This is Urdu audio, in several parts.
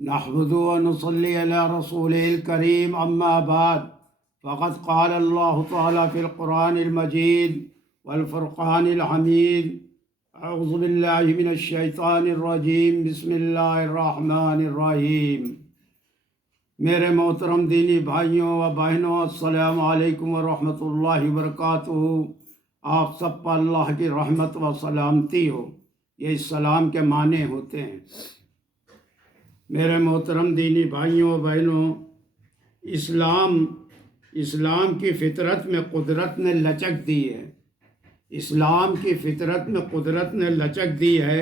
نحمد ونصلي على رسوله الكريم أما بعد فقد قال الله تعالى في القرآن المجيد والفرقان الحميد أعوذ بالله من الشيطان الرجيم بسم الله الرحمن الرحيم میرے محترم دینی بھائیوں و بہنوں السلام علیکم ورحمۃ اللہ وبرکاتہ۔ آپ سب پر اللہ کی رحمت و سلامتی ہو۔ یہ سلام کے معنی ہوتے ہیں۔ میرے محترم دینی بھائیوں و بہنوں، اسلام کی فطرت میں قدرت نے لچک دی ہے۔ اسلام کی فطرت میں قدرت نے لچک دی ہے۔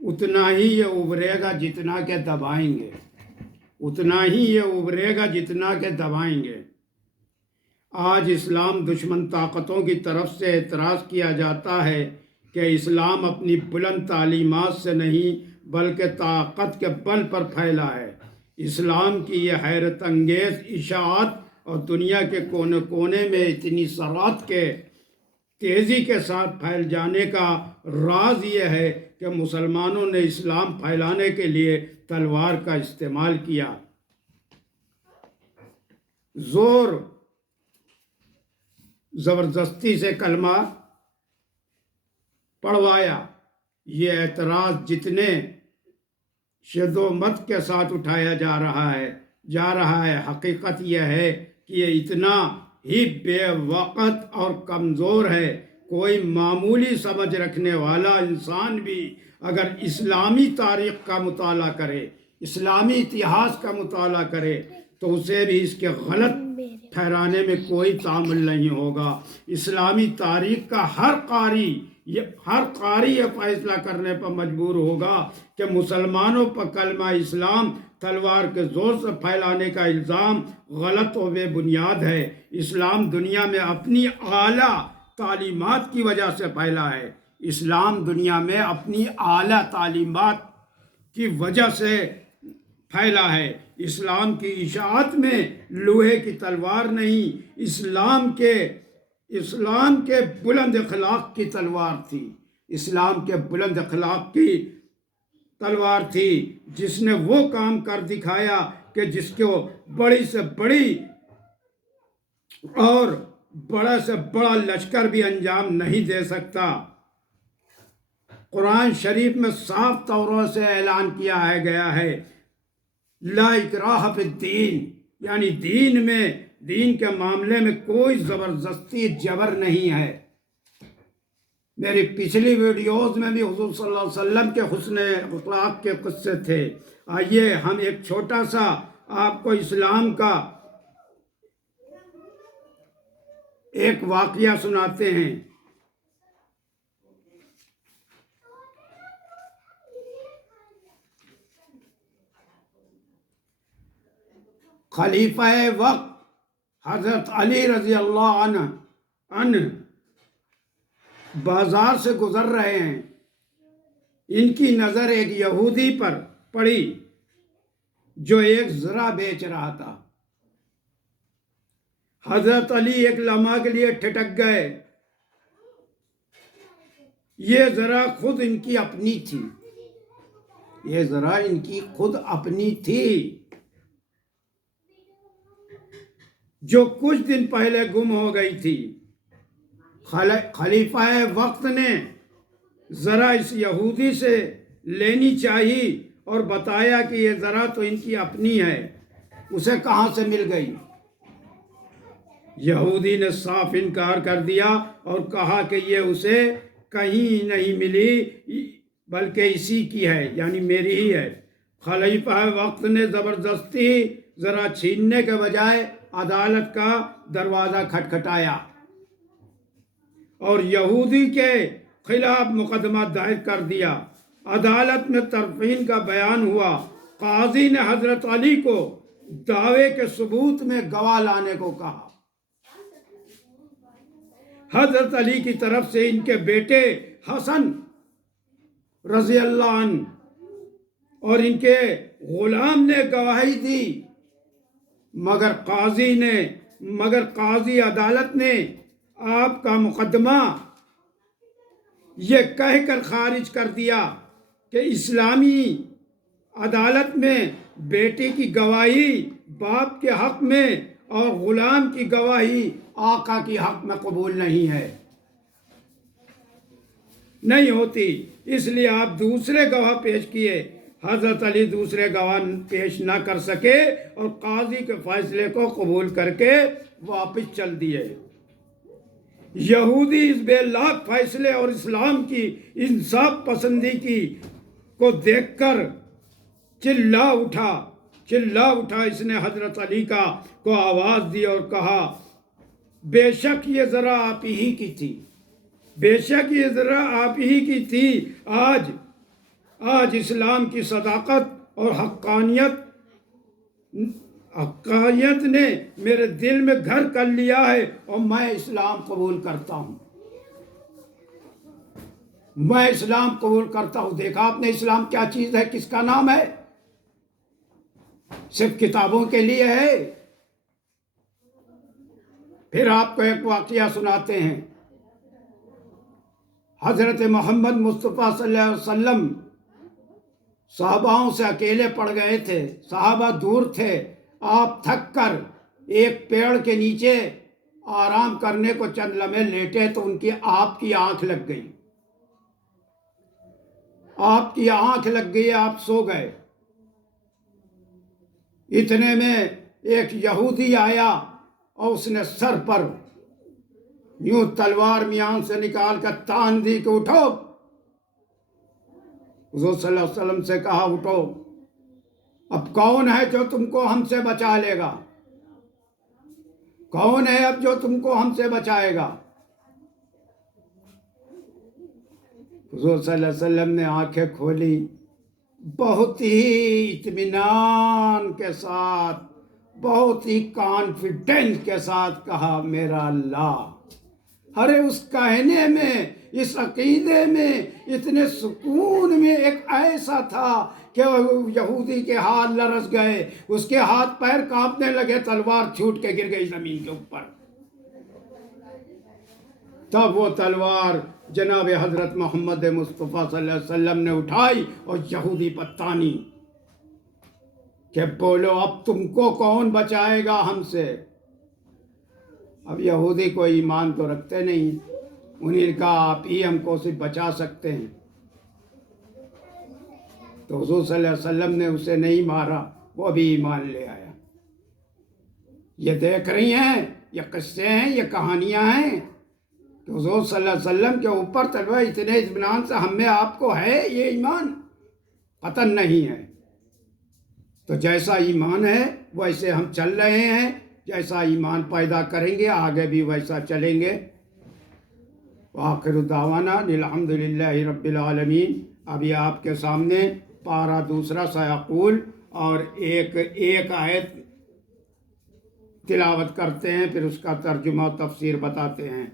اتنا ہی یہ ابھرے گا جتنا کہ دبائیں گے، اتنا ہی یہ ابھرے گا جتنا کہ دبائیں گے۔ آج اسلام دشمن طاقتوں کی طرف سے اعتراض کیا جاتا ہے کہ اسلام اپنی بلند تعلیمات سے نہیں بلکہ طاقت کے بل پر پھیلا ہے۔ اسلام کی یہ حیرت انگیز اشاعت اور دنیا کے کونے کونے میں اتنی سرعت کے تیزی کے ساتھ پھیل جانے کا راز یہ ہے کہ مسلمانوں نے اسلام پھیلانے کے لیے تلوار کا استعمال کیا، زور زبردستی سے کلمہ پڑھوایا۔ یہ اعتراض جتنے شد و مت کے ساتھ اٹھایا جا رہا ہے، حقیقت یہ ہے کہ یہ اتنا ہی بے وقت اور کمزور ہے۔ کوئی معمولی سمجھ رکھنے والا انسان بھی اگر اسلامی تاریخ کا مطالعہ کرے، اسلامی اتہاس کا مطالعہ کرے تو اسے بھی اس کے غلط ٹھہرانے میں کوئی تعامل نہیں ہوگا۔ اسلامی تاریخ کا ہر قاری یہ فیصلہ کرنے پر مجبور ہوگا کہ مسلمانوں پر کلمہ اسلام تلوار کے زور سے پھیلانے کا الزام غلط و بے بنیاد ہے۔ اسلام دنیا میں اپنی اعلیٰ تعلیمات کی وجہ سے پھیلا ہے۔ اسلام دنیا میں اپنی اعلیٰ تعلیمات کی وجہ سے پھیلا ہے۔ اسلام کی اشاعت میں لوہے کی تلوار نہیں، اسلام کے بلند اخلاق کی تلوار تھی۔ اسلام کے بلند اخلاق کی تلوار تھی جس نے وہ کام کر دکھایا کہ جس کو بڑی سے بڑی اور بڑا سے بڑا لشکر بھی انجام نہیں دے سکتا۔ قرآن شریف میں صاف طور سے اعلان کیا گیا ہے، لا اکراہ فی الدین، یعنی دین کے معاملے میں کوئی زبردستی جبر نہیں ہے۔ میری پچھلی ویڈیوز میں بھی حضور صلی اللہ علیہ وسلم کے حسن اخلاق کے قصے تھے۔ آئیے ہم ایک چھوٹا سا آپ کو اسلام کا ایک واقعہ سناتے ہیں۔ خلیفہ وقت حضرت علی رضی اللہ عنہ بازار سے گزر رہے ہیں۔ ان کی نظر ایک یہودی پر پڑی جو ایک زرع بیچ رہا تھا۔ حضرت علی ایک لمحہ کے لیے ٹھٹک گئے۔ یہ زرع خود ان کی اپنی تھی، یہ زرع ان کی خود اپنی تھی جو کچھ دن پہلے گم ہو گئی تھی۔ خلیفہ وقت نے ذرا اس یہودی سے لینی چاہی اور بتایا کہ یہ ذرا تو ان کی اپنی ہے، اسے کہاں سے مل گئی؟ یہودی نے صاف انکار کر دیا اور کہا کہ یہ اسے کہیں نہیں ملی بلکہ اسی کی ہے، یعنی میری ہی ہے۔ خلیفہ وقت نے زبردستی ذرا چھیننے کے بجائے عدالت کا دروازہ کھٹکھٹایا اور یہودی کے خلاف مقدمہ دائر کر دیا۔ عدالت میں طرفین کا بیان ہوا۔ قاضی نے حضرت علی کو دعوے کے ثبوت میں گواہ لانے کو کہا۔ حضرت علی کی طرف سے ان کے بیٹے حسن رضی اللہ عنہ اور ان کے غلام نے گواہی دی، مگر قاضی عدالت نے آپ کا مقدمہ یہ کہہ کر خارج کر دیا کہ اسلامی عدالت میں بیٹی کی گواہی باپ کے حق میں اور غلام کی گواہی آقا کی حق میں قبول نہیں ہے، نہیں ہوتی۔ اس لیے آپ دوسرے گواہ پیش کیے۔ حضرت علی دوسرے گواہ پیش نہ کر سکے اور قاضی کے فیصلے کو قبول کر کے واپس چل دیے۔ یہودی اس بے لاک فیصلے اور اسلام کی انصاف پسندی کو دیکھ کر چلا اٹھا۔ اس نے حضرت علی کو آواز دی اور کہا، بے شک یہ ذرا آپ ہی کی تھی، بے شک یہ ذرا آپ ہی کی تھی۔ آج اسلام کی صداقت اور حقانیت نے میرے دل میں گھر کر لیا ہے اور میں اسلام قبول کرتا ہوں، میں اسلام قبول کرتا ہوں۔ دیکھا آپ نے اسلام کیا چیز ہے، کس کا نام ہے؟ صرف کتابوں کے لیے ہے۔ پھر آپ کو ایک واقعہ سناتے ہیں۔ حضرت محمد مصطفیٰ صلی اللہ علیہ وسلم صحاباؤں سے اکیلے پڑ گئے تھے، صحابہ دور تھے۔ آپ تھک کر ایک پیڑ کے نیچے آرام کرنے کو چند لمحے لیٹے تو آپ کی آنکھ لگ گئی، آپ سو گئے۔ اتنے میں ایک یہودی آیا اور اس نے سر پر یوں تلوار میان سے نکال کر تان دی کہ اٹھو۔ حضور صلی اللہ علیہ وسلم سے کہا، اٹھو، اب کون ہے جو تم کو ہم سے بچا لے گا؟ کون ہے اب جو تم کو ہم سے بچائے گا؟ حضور صلی اللہ علیہ وسلم نے آنکھیں کھولی، بہت ہی اطمینان کے ساتھ، بہت ہی کانفیڈنس کے ساتھ کہا، میرا اللہ۔ ارے اس کہنے میں، اس عقیدے میں، اتنے سکون میں ایک ایسا تھا کہ یہودی کے ہاتھ لرز گئے، اس کے ہاتھ پیر کانپنے لگے، تلوار چھوٹ کے گر گئی زمین کے اوپر۔ تب وہ تلوار جناب حضرت محمد مصطفیٰ صلی اللہ علیہ وسلم نے اٹھائی اور یہودی پر تانی کہ بولو اب تم کو کون بچائے گا ہم سے؟ اب یہودی کو ایمان تو رکھتے نہیں، انہیں نے کہا آپ ہی ہم کو صرف بچا سکتے ہیں۔ تو حضور صلی اللہ علیہ وسلم نے اسے نہیں مارا، وہ بھی ایمان لے آیا۔ یہ دیکھ رہی ہیں، یہ قصے ہیں، یہ کہانیاں ہیں کہ حضور صلی اللہ علیہ وسلم کے اوپر تلوار اتنے اطمینان سے ہم میں آپ کو ہے یہ ایمان؟ قطعاً نہیں ہے۔ تو جیسا ایمان ہے ویسے ہم چل رہے ہیں، جیسا ایمان پیدا کریں گے آگے بھی ویسا چلیں گے۔ وآخر دعوانا الحمدللہ رب العالمین۔ ابھی آپ کے سامنے پارہ دوسرا سیقول اور ایک آیت تلاوت کرتے ہیں، پھر اس کا ترجمہ و تفسیر بتاتے ہیں۔